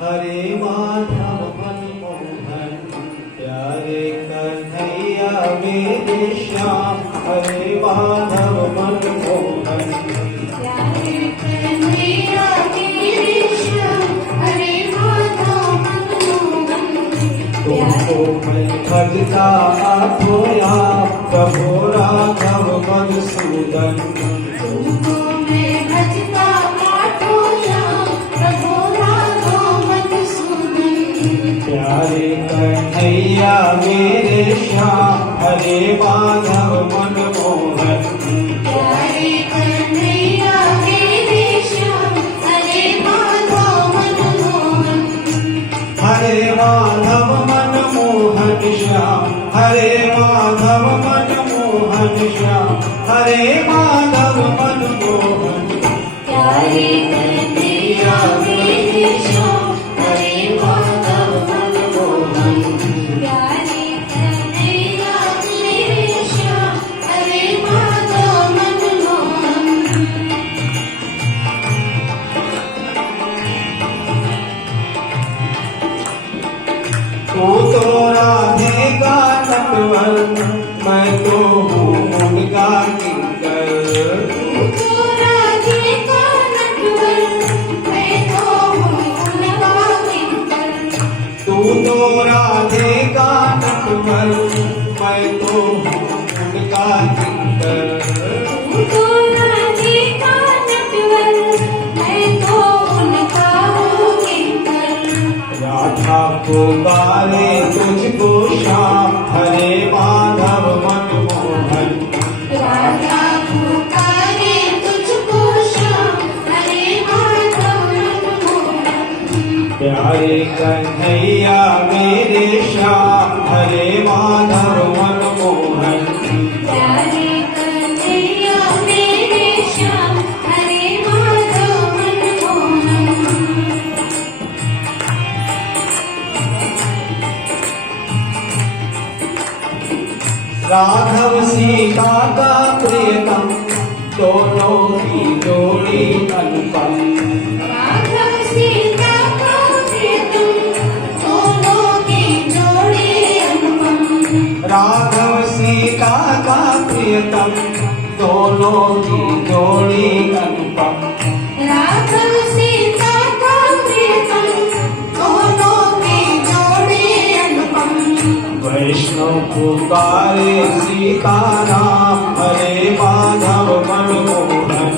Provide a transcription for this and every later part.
हरे माधव मनमोहन प्यारे कन्हैया मेरे श्याम हरे माधव मनमोहन प्यारे कन्हैया मेरे श्याम हरे माधव मनमोहन तुमको मैं भजता आठोया प्रभु राघव मधुसूदन तुमको मैं भजता आठोया प्रभु राघव मधुसूदन प्यारे कन्हैया मेरे श्याम हरे माधव मनमोहन प्यारे कन्हैया मेरे श्याम हरे माधव मनमोहन हरे माधव मनमोहन श्याम हरे माधव मनमोहन श्याम हरे माधव मनमोहन प्यारे कन्हैया मेरे श्याम हरे माधव मनमोहन प्यारे कन्हैया मेरे श्याम हरे माधव मनमोहन तू तो राधे का नटवर मैं तो हूँ मुनगा किंकर तू राधे का नटवर मैं तो हूँ मुनगा किंकर तू तू तो राधे का नटवर मैं तो हूँ उनका किंकर तू तो राधे का नटवर मैं तो उनका हूँ किंकर राधा पुकारे तुझको श्याम हरे माधव मनमोहन राधा पुकारे तुझको श्याम हरे माधव मनमोहन प्यारे कन्हैया मेरे श्याम हरे माधव मनमोहन प्यारे कन्हैया मेरे श्याम हरे माधव मनमोहन राघव सीता का प्रियतम दोनों की जोड़ी अनुपम राघव सीता का प्रियतम दोनों की जोड़ी अनुपम राघव सीता का प्रियतम दोनों की जोड़ी अनुपम राघव सीता का प्रियतम दोनों की जोड़ी अनुपम वैष्णव पुकारे सीताराम हरे माधव मनमोहन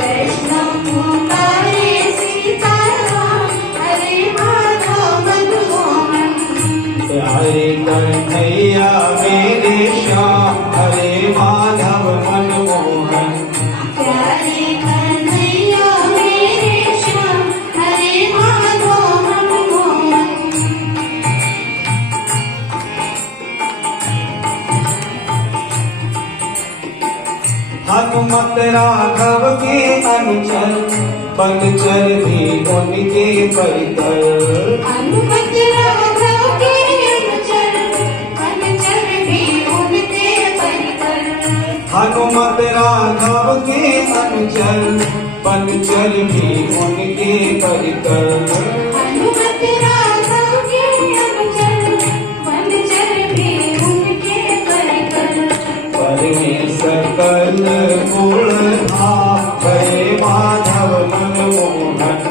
वैष्णव पुकारे सीताराम हरे माधव मनमोहन प्यारे कन्हैया मेरे श्याम हरे माधव मनमोहन प्यारे कन्हैया मेरे श्याम हरे माधव मनमोहन हनुमत राघव के अनुचर बनचर भी उनके परिकर हनुमत राघव के अनुचर अनुचर भी उनके परिकर हनुमत राघव के अनुचर बनचर भी उनके परिकर हनुमत राघव के अनुचर अनुचर भी उनके परिकर परमेश्वर सकल गुण धाम हरे माधव मनमोहन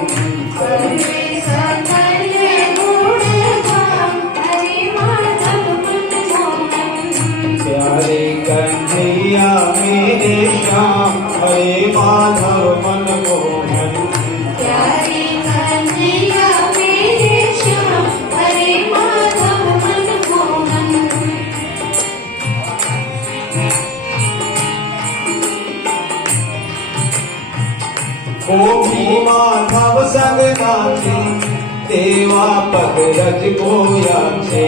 सर्वे सकल गुण धाम हरे माधव मनमोहन प्यारे कन्हैया मेरे श्याम हरे माधव मनमोहन प्यारे कन्हैया मेरे श्याम हरे माधव मनमोहन गोपी माधव संग नाचे देवा पद रज को याचे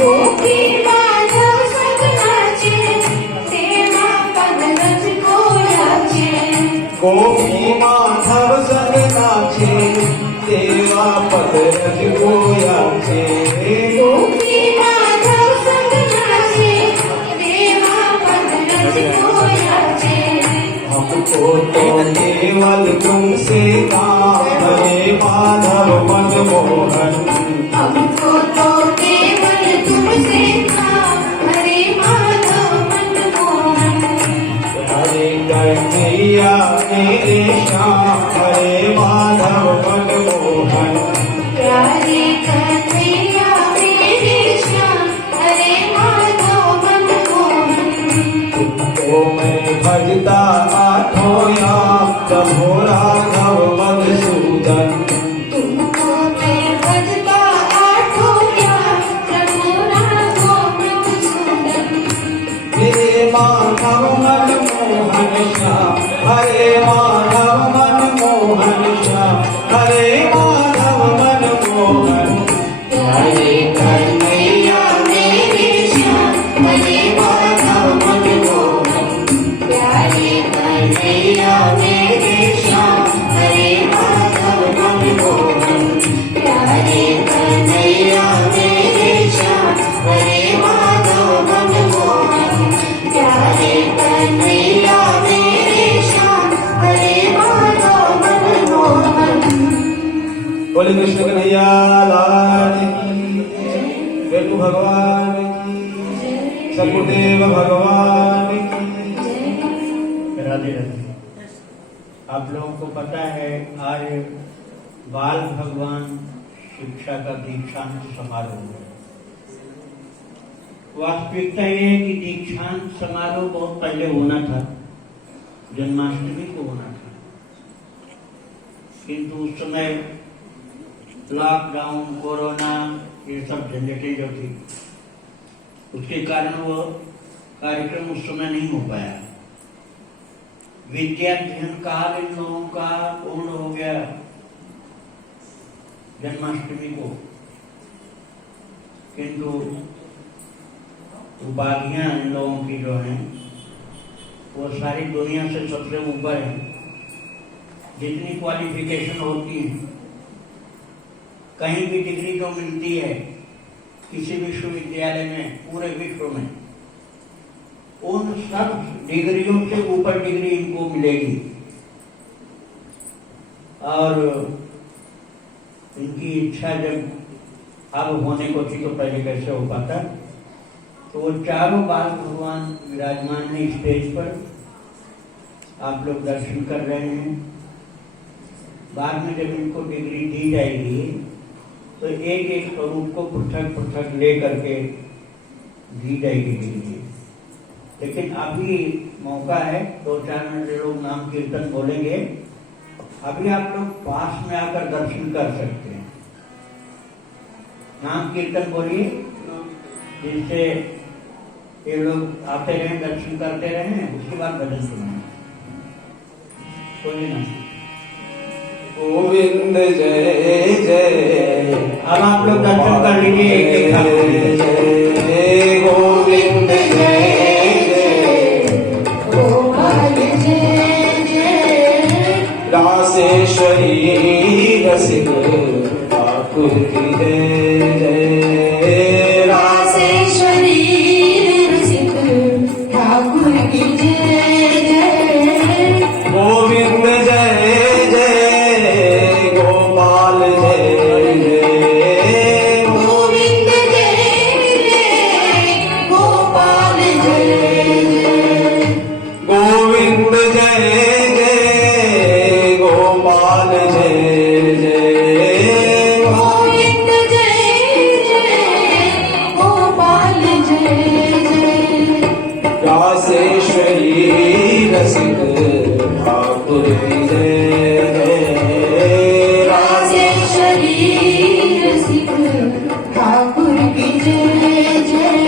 गोपी माधव संग नाचे देवा पद रज को याचे गोपी माधव संग नाचे देवा पद रज को याचे गोपी माधव संग नाचे देवा पद रज को याचे हमको तो केवल तुमसे काम हरे माधव मनमोहन हमको तो केवल तुमसे काम हरे माधव मनमोहन प्यारे कन्हैया मेरे श्याम हरे माधव मनमोहन प्यारे कन्हैया मेरे श्याम हरे माधव मनमोहन तुमको मैं भजता आठों याम प्रभु राघव मधुसूदन तुमको मैं भजता आठों याम प्रभु राघव मधुसूदन हरे माधव मनमोहन श्याम हरे माधव मनमोहन श्याम हरे माधव मनमोहन प्यारे कन्हैया मेरे श्याम हरे माधव मनमोहन प्यारे कन्हैया मेरे श्याम हरे माधव मनमोहन प्यारे कन्हैया मेरे श्याम हरे माधव मनमोहन प्यारे कन्हैया मेरे श्याम हरे माधव मनमोहन बोले कृष्ण कन्हैया लाल की वेणु भगवान की सकुदेव भगवान की राधे राधे। आप लोगों को पता है आज बाल भगवान शिक्षा का दीक्षांत समारोह है। वास्तविकता यह है कि दीक्षांत समारोह बहुत पहले होना था, जन्माष्टमी को होना था, किंतु उस समय लॉकडाउन, कोरोना, ये सब झंझटें जो थी, उसके कारण वो कार्यक्रम उस समय नहीं हो पाया। विद्याध्ययन काल इन लोगों का पूर्ण हो गया जन्माष्टमी को, किंतु उपाधियां इन लोगों की जो हैं वो सारी दुनिया से सबसे ऊपर है। जितनी क्वालिफिकेशन होती है, कहीं भी डिग्री जो मिलती है किसी विश्वविद्यालय में, पूरे विश्व में, उन सब डिग्रियों से ऊपर डिग्री इनको मिलेगी। और इनकी इच्छा जब अब होने को थी तो पहले कैसे हो पाता। तो वो चारों बाल भगवान विराजमान है स्टेज पर, आप लोग दर्शन कर रहे हैं। बाद में जब इनको डिग्री दी जाएगी तो एक एक स्वरूप को पृथक पृथक ले करके दी जाएगी डिग्री। लेकिन अभी मौका है, 2-4 मिनट लोग नाम कीर्तन बोलेंगे, अभी आप लोग पास में आकर दर्शन कर सकते हैं। नाम कीर्तन बोलिए, जिससे ये लोग आते रहे, दर्शन करते रहे, उसके बाद भजन सुनाए। बोलिए ना। गोविंद जय जय। अब आप लोग दर्शन कर लीजिए एक एक जय गोविंद जय रासेश्वरी रसिक ठाकुर की जय जय। रासेश्वरी रसिक ठाकुर की जय जय। गोविंद जय जय गोपाल जय जय। गोविंद जय जय गोपाल जय जय। गोविंद जय जय गोपाल जय जय। गोविंद जय जय गोपाल जय जय। रासेश्वरी रसिक ठाकुर की जय जय। रासेश्वरी रसिक ठाकुर की जय जय।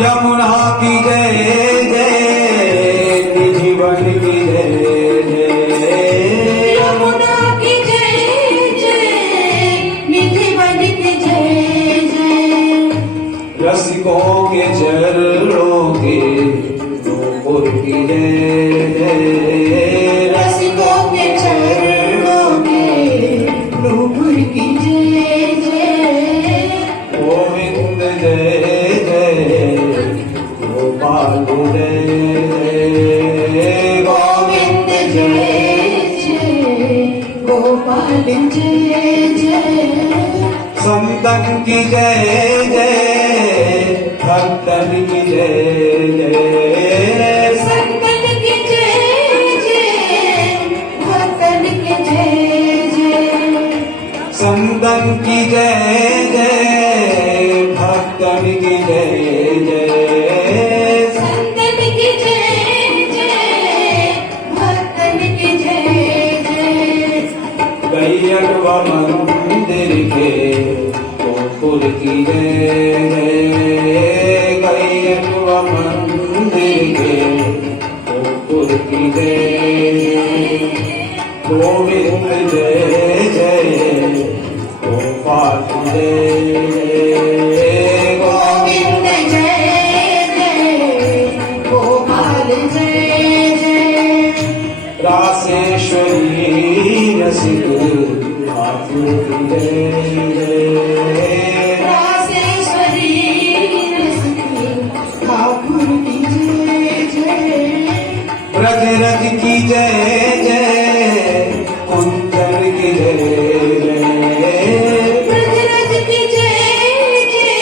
यमुना की जय जय निधिवन की जय जय। यमुना की जय जय निधिवन की जय जय। रसिकों के चरणों के नूपुर की जय जय। रसिकों के चरणों के नूपुर की जय जय। गोविंद जय जय गोपाल जय जय। गोविंद जय जय गोपाल जय जय। संतन की जय जय भक्तन की जय जय। संतन की जय जय भक्तन की जय जय। संतन की जय जय भक्तन की जय जय। संतन की जय जय भक्तन की जय जय। गैयन व मंदिर के गोपुर की जय जय। गैयन व मंदिर के गोपुर की जय जय। गोविंद जय जय गोपाल जय जय। गोविंद जय जय गोपाल जय जय। रासेश्वरी रसिक ठाकुर की जय जय। रासेश्वरी रसिक ठाकुर की जय जय। ब्रज रज की जय जय कुंजन की जय जय। ब्रजरज की जय जय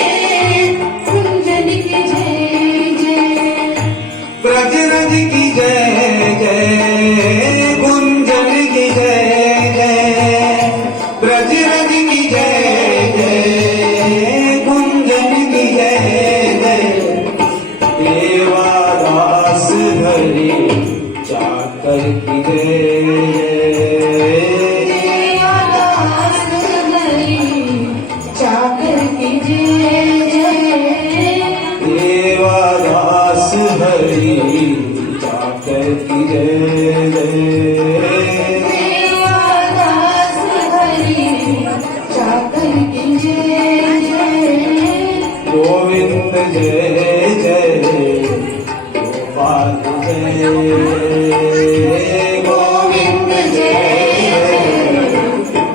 कुंजन की जय जय। ब्रज रज की जय जय कुंजन की जय जय। ब्रज रज की जय जय जय गोपाल जय गोविंद जय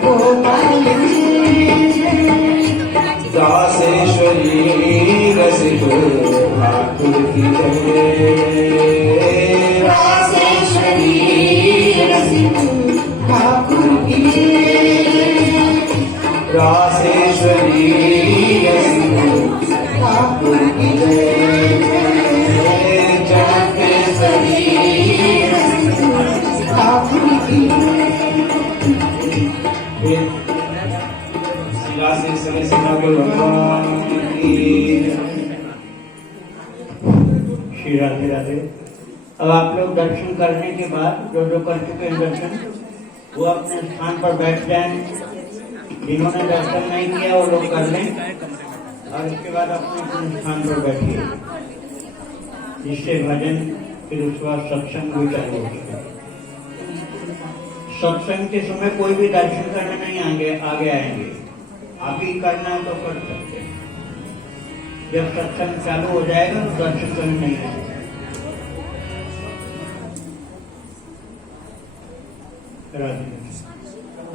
गोपाल जय दासेश्वरी रसिक ठाकुर की जय रासेश्वरी रसिक ठाकुर की जय रासेश्वरी रसिक ठाकुर की जय रासेश्वरी रसिक ठाकुर की जय से समय से भगवान की जय। श्री राधे राधे। अब आप लोग दर्शन करने के बाद जो जो कर चुके हैं दर्शन, वो अपने स्थान पर बैठ जाएं। जिन्होंने दर्शन नहीं किया वो लोग कर लें और इसके बाद अपने अपने स्थान पर बैठिए, जिससे भजन फिर उसके बाद सत्संग भी चालू हो सके। सत्संग के समय कोई भी दर्शन करने नहीं आगे आएंगे, आप ही करना है तो कर सकते हैं। जब सत्संग चालू हो जाएगा तो दर्शन करने नहीं आएंगे।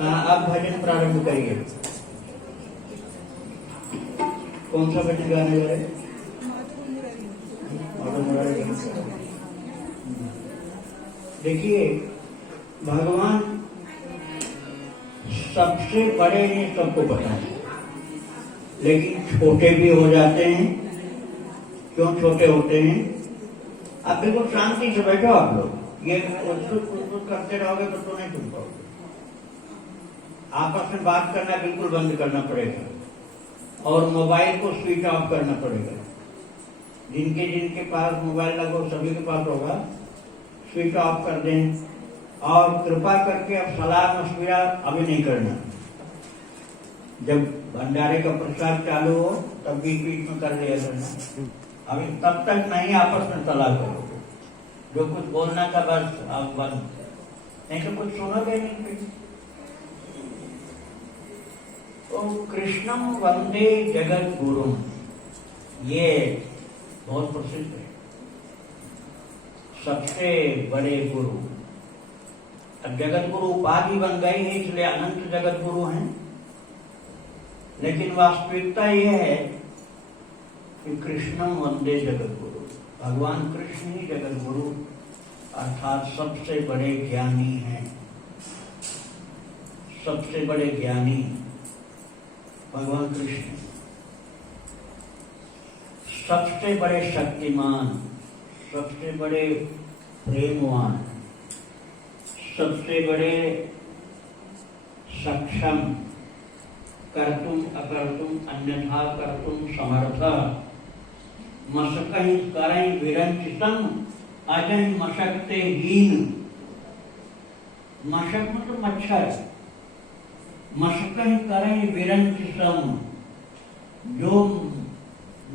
आप भजन प्रारंभ करिए। कौन सा भजन गाने जा रहे हैं? देखिए, भगवान सबसे बड़े हैं, सबको पता है, लेकिन छोटे भी हो जाते हैं। क्यों छोटे होते हैं? आप बिल्कुल शांति से बैठो। आप लोग ये कुछ करते रहोगे तो नहीं सुन पाओगे। आपस में बात करना बिल्कुल बंद करना पड़ेगा और मोबाइल को स्विच ऑफ करना पड़ेगा। जिनके जिनके पास मोबाइल लगा सभी के पास होगा, स्विच ऑफ कर दें। और कृपा करके अब सलाह मशविरा अभी नहीं करना। जब भंडारे का प्रसाद चालू हो तब बीच में कर लिया करना। अभी तब तक नहीं आपस में सलाह करोगे। जो कुछ बोलना था बस आप बंद, नहीं तो कुछ सुनोगे नहीं। तो कृष्णम वंदे जगत गुरु, ये बहुत प्रसिद्ध है, सबसे बड़े गुरु। अब जगत गुरु उपाधि बन गई है इसलिए अनंत जगत गुरु हैं, लेकिन वास्तविकता यह है कि कृष्णम वंदे जगत गुरु, भगवान कृष्ण ही जगत गुरु अर्थात सबसे बड़े ज्ञानी हैं। सबसे बड़े ज्ञानी भगवान कृष्ण, सबसे बड़े शक्तिमान, सबसे बड़े प्रेमवान, सबसे बड़े सक्षम, कर्तुम अकर्तुम अन्यथा कर्तुम समर्थ, मशकहि करहि विरंचितम अजहि मशक्ते हीन। मशक मतलब मच्छर, मशकहि करहि विरंचितम, जो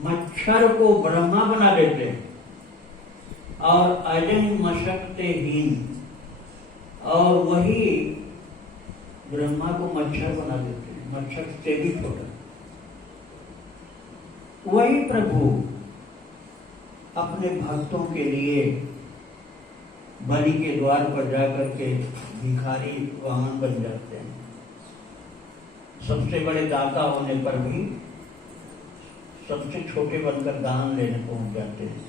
मच्छर को ब्रह्मा बना देते हैं, और अजहि मशक्ते हीन, और वही ब्रह्मा को मच्छर बना देते हैं, मच्छर से भी छोटा। वही प्रभु अपने भक्तों के लिए बलि के द्वार पर जाकर के भिखारी वाहन बन जाते हैं। सबसे बड़े दाता होने पर भी सबसे छोटे बनकर दान लेने पहुंच जाते हैं।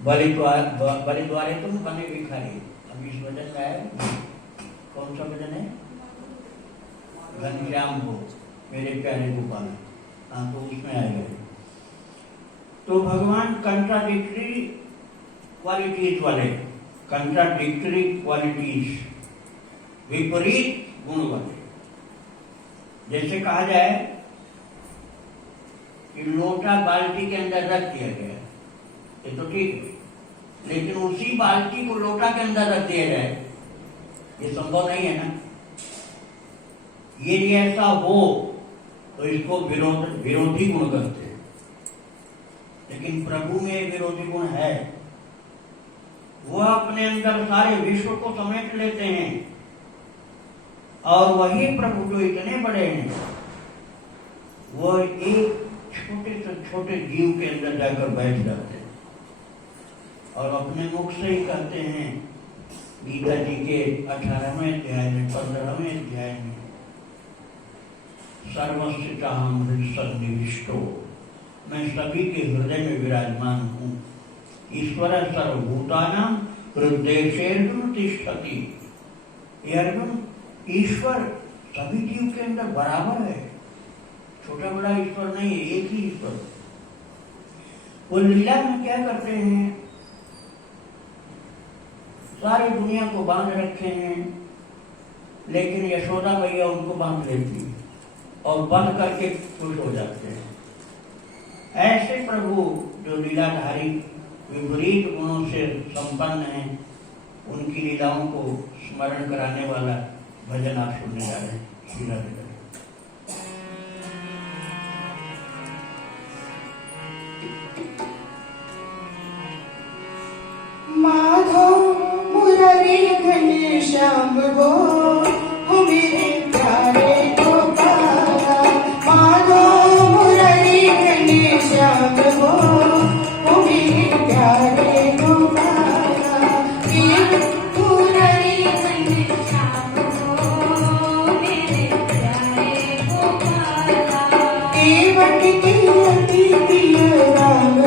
बलि द्वारे तुम बने भिखारी। अब इस भजन में है, कौन सा भजन है? घनश्याम हो मेरे प्यारे गोपाल। हाँ, तो उसमें आएगा। तो भगवान कंट्राडिक्टरी क्वालिटीज वाले, कंट्राडिक्टरी क्वालिटीज, विपरीत गुण वाले। जैसे कहा जाए कि लोटा बाल्टी के अंदर रख दिया गया, ये तो ठीक है, लेकिन उसी बाल्टी को लोटा के अंदर रख दिया जाए, ये संभव नहीं है ना। ये ऐसा हो तो इसको विरोधी गुण कहते हैं, लेकिन प्रभु में विरोधी गुण है। वह अपने अंदर सारे विश्व को समेट लेते हैं, और वही प्रभु जो इतने बड़े हैं, वह एक छोटे से छोटे जीव के अंदर जाकर बैठ जाते हैं और अपने मुख से ही कहते हैं गीता जी के 18वें अध्याय में 15वें अध्याय में सर्वस्य चाहम हृदय सन्निविष्टो, मैं सभी के हृदय में विराजमान हूँ। ईश्वर सर्वभूतानां हृदयेषु तिष्ठति। ये अर्जुन, ईश्वर सभी जीव के अंदर बराबर है, छोटा बड़ा ईश्वर नहीं है, एक ही ईश्वर। वो लीला में क्या करते हैं, सारी दुनिया को बांध रखे हैं, लेकिन यशोदा मैया उनको बांध लेती है और बंद करके खुश हो जाते हैं। ऐसे प्रभु जो लीलाधारी विपरीत गुणों से संपन्न हैं, उनकी लीलाओं को स्मरण कराने वाला भजन आप सुनने जा रहे हैं। श्री राधे राधे। माधव मुरारी घनश्याम गो हो मेरे प्यारे गोपाला। माधव मुरारी घनश्याम गो हो मेरे प्यारे गोपाला। मुरारी घनश्याम गो मेरे प्यारे गोपाला। केवट के अति प्रिय राम